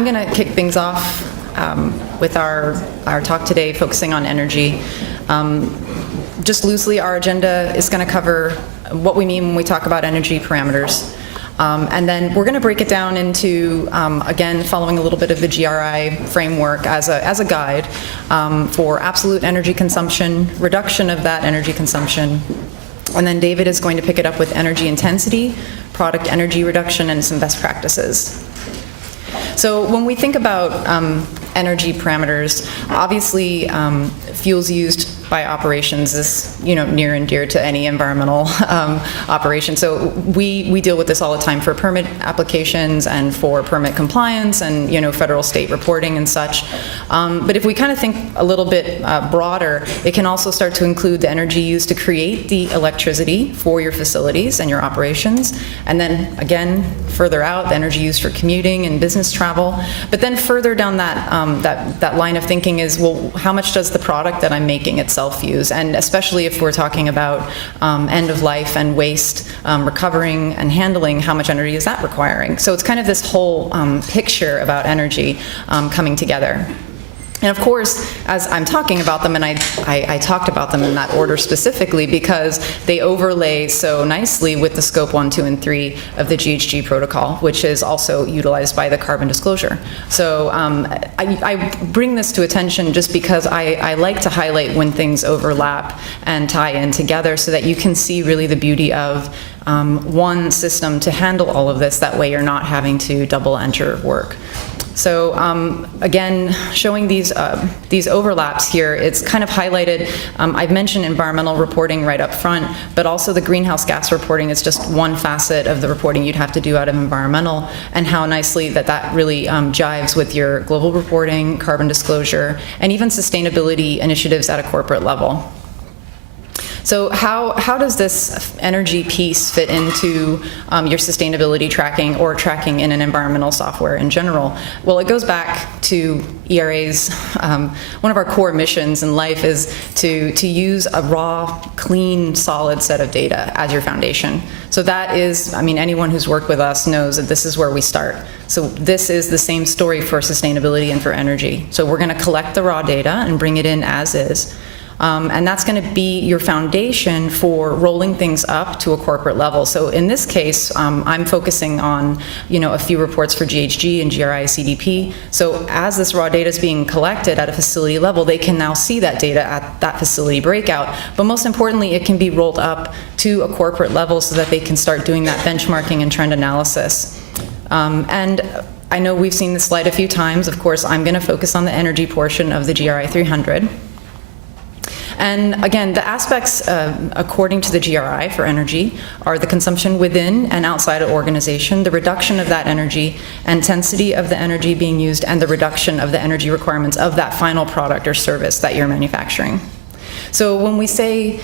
I'm going to kick things off with our talk today, focusing on energy. Just loosely, our agenda is going to cover what we mean when we talk about energy parameters. And then we're going to break it down into, again, following a little bit of the GRI framework as a guide for absolute energy consumption, reduction of that energy consumption, and then David is going to pick it up with energy intensity, product energy reduction, and some best practices. So when we think about energy parameters, obviously fuels used by operations is near and dear to any environmental operation. So we deal with this all the time for permit applications and for permit compliance and federal state reporting and such. But if we kind of think a little bit broader, it can also start to include the energy used to create the electricity for your facilities and your operations, and then again further out, the energy used for commuting and business travel. But then further down that line of thinking is, well, how much does the product that I'm making itself use? And especially if we're talking about end of life and waste, recovering and handling, how much energy is that requiring? So it's kind of this whole picture about energy coming together. And of course, as I'm talking about them, and I talked about them in that order specifically because they overlay so nicely with the scope 1, 2, and 3 of the GHG protocol, which is also utilized by the carbon disclosure. So I bring this to attention just because I like to highlight when things overlap and tie in together so that you can see really the beauty of one system to handle all of this. That way you're not having to double enter work. So again, showing these overlaps here, it's kind of highlighted. I've mentioned environmental reporting right up front, but also the greenhouse gas reporting is just one facet of the reporting you'd have to do out of environmental, and how nicely that really jives with your global reporting, carbon disclosure, and even sustainability initiatives at a corporate level. So how does this energy piece fit into your sustainability tracking or tracking in an environmental software in general? Well, it goes back to ERA's, one of our core missions in life is to use a raw, clean, solid set of data as your foundation. So that is, anyone who's worked with us knows that this is where we start. So this is the same story for sustainability and for energy. So we're going to collect the raw data and bring it in as is. And that's going to be your foundation for rolling things up to a corporate level. So in this case, I'm focusing on a few reports for GHG and GRI CDP. So as this raw data is being collected at a facility level, they can now see that data at that facility breakout. But most importantly, it can be rolled up to a corporate level so that they can start doing that benchmarking and trend analysis. And I know we've seen this slide a few times. Of course, I'm going to focus on the energy portion of the GRI 300. And again, the aspects according to the GRI for energy are the consumption within and outside of organization, the reduction of that energy, intensity of the energy being used, and the reduction of the energy requirements of that final product or service that you're manufacturing. So when we say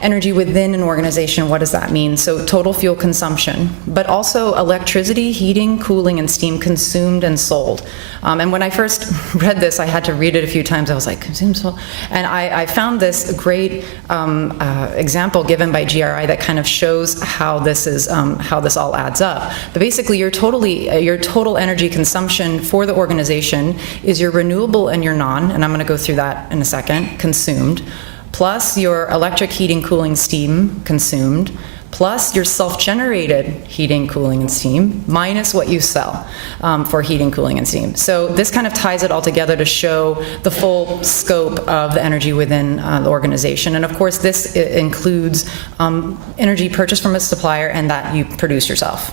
energy within an organization, what does that mean? So total fuel consumption, but also electricity, heating, cooling, and steam consumed and sold. And when I first read this, I had to read it a few times. I was like, consumed, sold? And I found this great example given by GRI that kind of shows how this is, how this all adds up. But basically, your total energy consumption for the organization is your renewable and your non, and I'm going to go through that in a second, consumed, plus your electric heating, cooling, steam consumed, plus your self-generated heating, cooling, and steam, minus what you sell for heating, cooling, and steam. So this kind of ties it all together to show the full scope of the energy within the organization. And of course, this includes energy purchased from a supplier and that you produce yourself.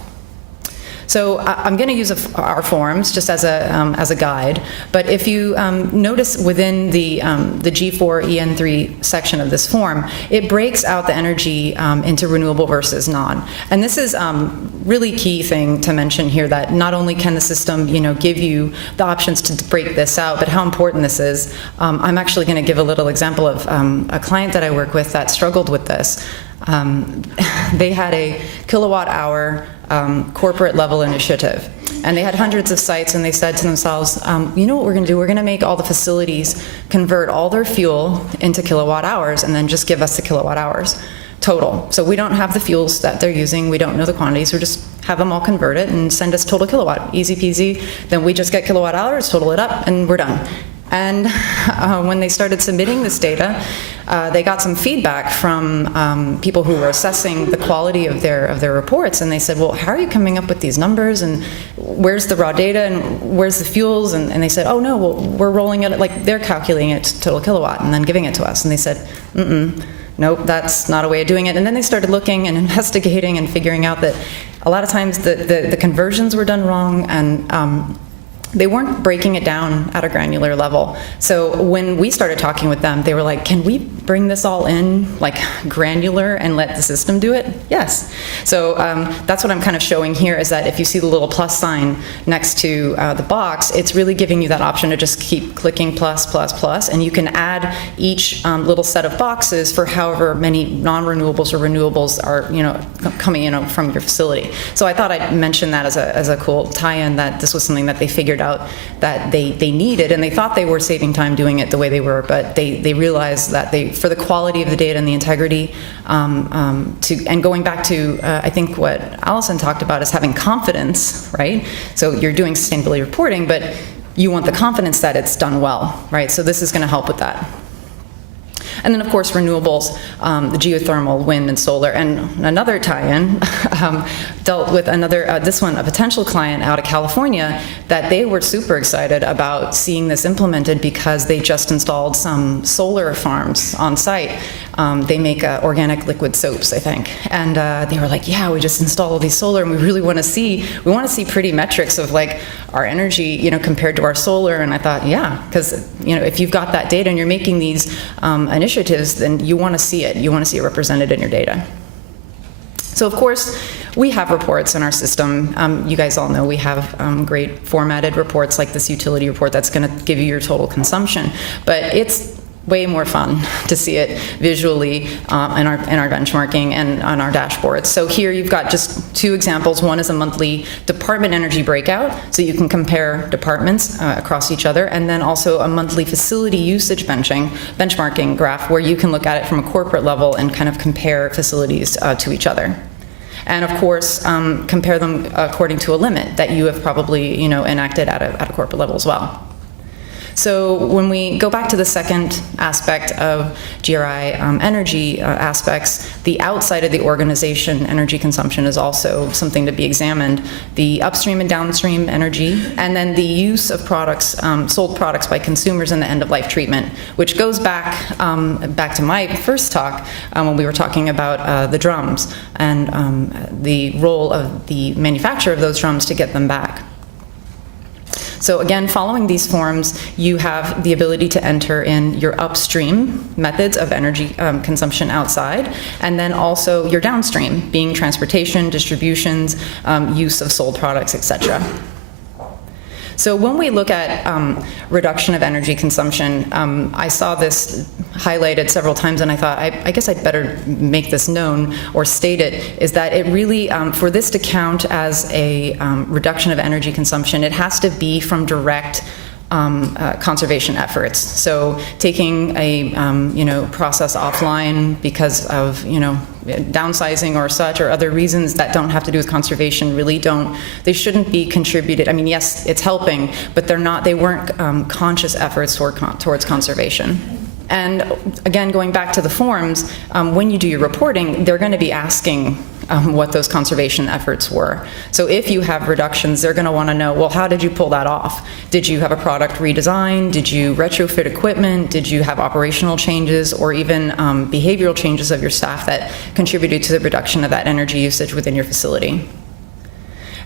So I'm going to use our forms just as a guide, but if you notice within the G4 EN3 section of this form, it breaks out the energy into renewable versus non. And this is really key thing to mention here, that not only can the system give you the options to break this out, but how important this is. I'm actually going to give a little example of a client that I work with that struggled with this. They had a kilowatt hour corporate level initiative, and they had hundreds of sites, and they said to themselves, you know what we're going to do? We're going to make all the facilities convert all their fuel into kilowatt hours and then just give us the kilowatt hours total. So we don't have the fuels that they're using, we don't know the quantities, we're just have them all convert it and send us total kilowatt, easy peasy. Then we just get kilowatt hours, total it up, and we're done. And when they started submitting this data, they got some feedback from people who were assessing the quality of their reports, and they said, well, how are you coming up with these numbers, and where's the raw data, and where's the fuels? And they said, oh no, well, we're rolling it, like they're calculating it to total kilowatt and then giving it to us. And they said, nope, that's not a way of doing it. And then they started looking and investigating and figuring out that a lot of times the conversions were done wrong, and they weren't breaking it down at a granular level. So when we started talking with them, they were like, can we bring this all in like granular and let the system do it? Yes. So that's what I'm kind of showing here, is that if you see the little plus sign next to the box, it's really giving you that option to just keep clicking plus, plus, plus, and you can add each little set of boxes for however many non-renewables or renewables are coming in from your facility. So I thought I'd mention that as a cool tie-in, that this was something that they figured out that they needed, and they thought they were saving time doing it the way they were, but they realized that for the quality of the data and the integrity, and going back to I think what Allison talked about is having confidence, right? So you're doing sustainability reporting, but you want the confidence that it's done well, right? So this is going to help with that. And then, of course, renewables, the geothermal, wind, and solar. And another tie-in dealt with this one, a potential client out of California, that they were super excited about seeing this implemented because they just installed some solar farms on site. They make organic liquid soaps, I think. And they were like, yeah, we just installed all these solar, and we really want to see pretty metrics of like our energy, compared to our solar. And I thought, yeah, because, if you've got that data and you're making these initiatives, then you want to see it. You want to see it represented in your data. So, of course, we have reports in our system. You guys all know we have great formatted reports like this utility report that's going to give you your total consumption. But it's way more fun to see it visually in our benchmarking and on our dashboards. So here you've got just two examples. One is a monthly department energy breakout, so you can compare departments across each other, and then also a monthly facility usage benchmarking graph where you can look at it from a corporate level and kind of compare facilities to each other. And of course, compare them according to a limit that you have probably enacted at a corporate level as well. So when we go back to the second aspect of GRI energy aspects, the outside of the organization energy consumption is also something to be examined. The upstream and downstream energy, and then the use of products, sold products by consumers in the end-of-life treatment, which goes back to my first talk when we were talking about the drums and the role of the manufacturer of those drums to get them back. So again, following these forms, you have the ability to enter in your upstream methods of energy consumption outside, and then also your downstream, being transportation, distributions, use of sold products, etc. So when we look at reduction of energy consumption, I saw this highlighted several times, and I thought, I guess I'd better make this known or state it, is that it really, for this to count as a reduction of energy consumption, it has to be from direct conservation efforts. So taking a process offline because of downsizing or such, or other reasons that don't have to do with conservation, they shouldn't be contributed. I mean, yes, it's helping, but they weren't conscious efforts towards conservation. And again, going back to the forms, when you do your reporting, they're going to be asking what those conservation efforts were. So if you have reductions, they're going to want to know, well, how did you pull that off? Did you have a product redesign? Did you retrofit equipment? Did you have operational changes or even behavioral changes of your staff that contributed to the reduction of that energy usage within your facility?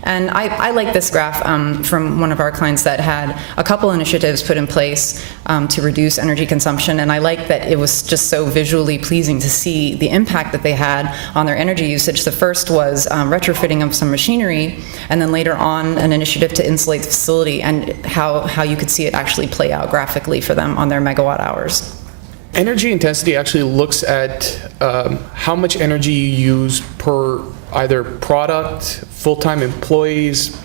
And I like this graph from one of our clients that had a couple initiatives put in place to reduce energy consumption, and I like that it was just so visually pleasing to see the impact that they had on their energy usage. The first was retrofitting of some machinery, and then later on an initiative to insulate the facility, and how you could see it actually play out graphically for them on their megawatt hours. Energy intensity actually looks at how much energy you use per either product, full-time employees,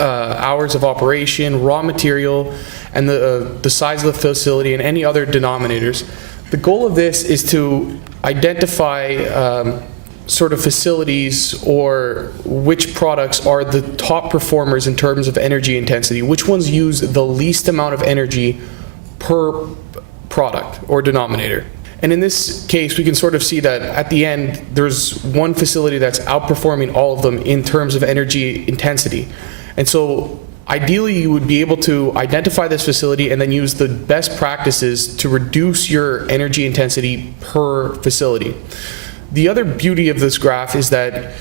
hours of operation, raw material, and the size of the facility, and any other denominators. The goal of this is to identify sort of facilities or which products are the top performers in terms of energy intensity, which ones use the least amount of energy per product or denominator. And in this case, we can sort of see that at the end, there's one facility that's outperforming all of them in terms of energy intensity. And so ideally, you would be able to identify this facility and then use the best practices to reduce your energy intensity per facility. The other beauty of this graph is that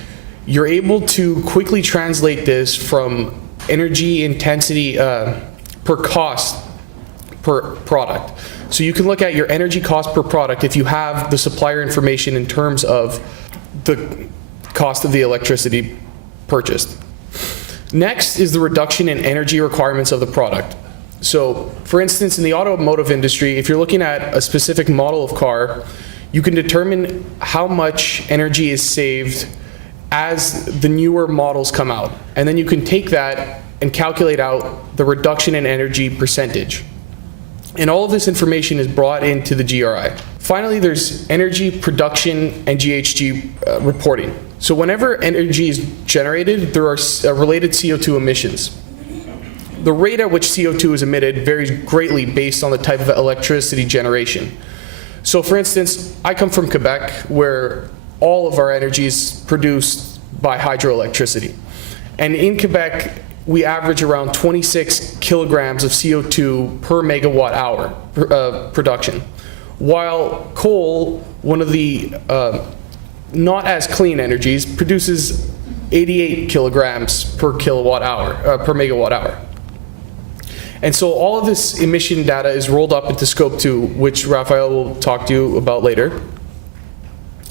you're able to quickly translate this from energy intensity per cost per product. So you can look at your energy cost per product if you have the supplier information in terms of the cost of the electricity purchased. Next is the reduction in energy requirements of the product. So for instance, in the automotive industry, if you're looking at a specific model of car, you can determine how much energy is saved as the newer models come out. And then you can take that and calculate out the reduction in energy percentage. And all of this information is brought into the GRI. Finally, there's energy production and GHG reporting. So whenever energy is generated, there are related CO2 emissions. The rate at which CO2 is emitted varies greatly based on the type of electricity generation. So for instance, I come from Quebec, where all of our energy is produced by hydroelectricity. And in Quebec, we average around 26 kilograms of CO2 per megawatt hour production. While coal, one of the not as clean energies, produces 88 kilograms per kilowatt hour, per megawatt hour. And so all of this emission data is rolled up into Scope 2, which Raphael will talk to you about later.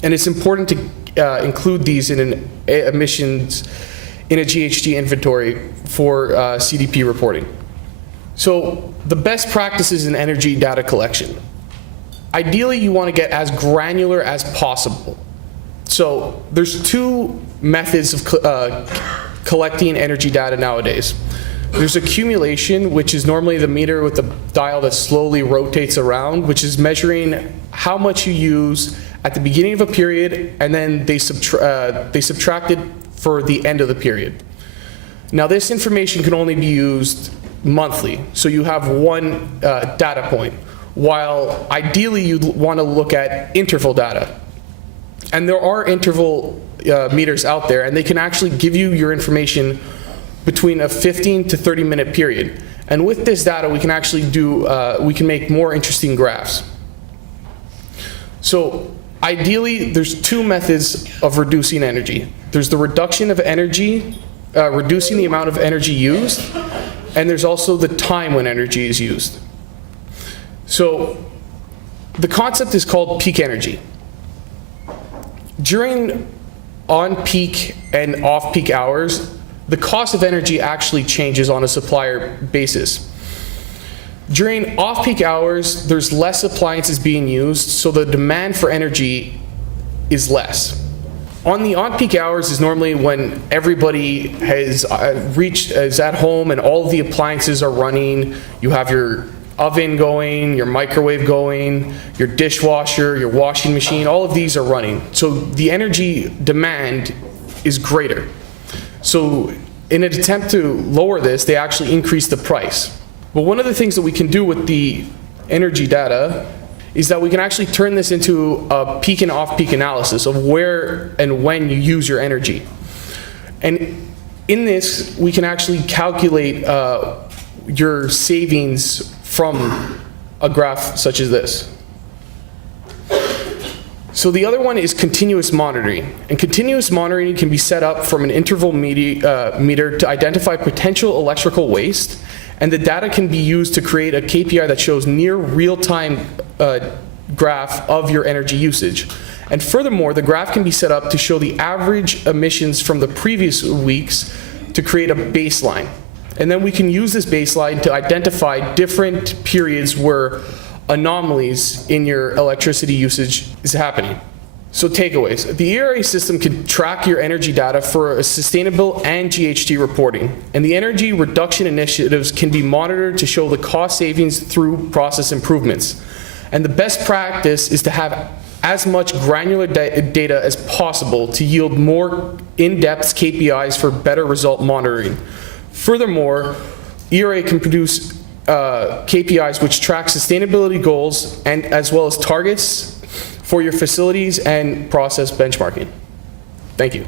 And it's important to include these in emissions in a GHG inventory for CDP reporting. So the best practices in energy data collection. Ideally, you want to get as granular as possible. So there's two methods of collecting energy data nowadays. There's accumulation, which is normally the meter with the dial that slowly rotates around, which is measuring how much you use at the beginning of a period, and then they subtract it for the end of the period. Now, this information can only be used monthly, so you have one data point, while ideally you'd want to look at interval data. And there are interval meters out there, and they can actually give you your information between a 15 to 30 minute period. And with this data, we can actually we can make more interesting graphs. So ideally, there's two methods of reducing energy. There's the reduction of energy, reducing the amount of energy used, and there's also the time when energy is used. So the concept is called peak energy. During on-peak and off-peak hours, the cost of energy actually changes on a supplier basis. During off-peak hours, there's less appliances being used, so the demand for energy is less. On the on-peak hours is normally when everybody is at home and all of the appliances are running. You have your oven going, your microwave going, your dishwasher, your washing machine, all of these are running. So the energy demand is greater. So in an attempt to lower this, they actually increase the price. But one of the things that we can do with the energy data is that we can actually turn this into a peak and off-peak analysis of where and when you use your energy. And in this, we can actually calculate your savings from a graph such as this. So the other one is continuous monitoring. And continuous monitoring can be set up from an interval meter to identify potential electrical waste, and the data can be used to create a KPI that shows near real-time graph of your energy usage. And furthermore, the graph can be set up to show the average emissions from the previous weeks to create a baseline. And then we can use this baseline to identify different periods where anomalies in your electricity usage is happening. So takeaways. The ERA system can track your energy data for a sustainable and GHG reporting. And the energy reduction initiatives can be monitored to show the cost savings through process improvements. And the best practice is to have as much granular data as possible to yield more in-depth KPIs for better result monitoring. Furthermore, ERA can produce KPIs which track sustainability goals and as well as targets for your facilities and process benchmarking. Thank you.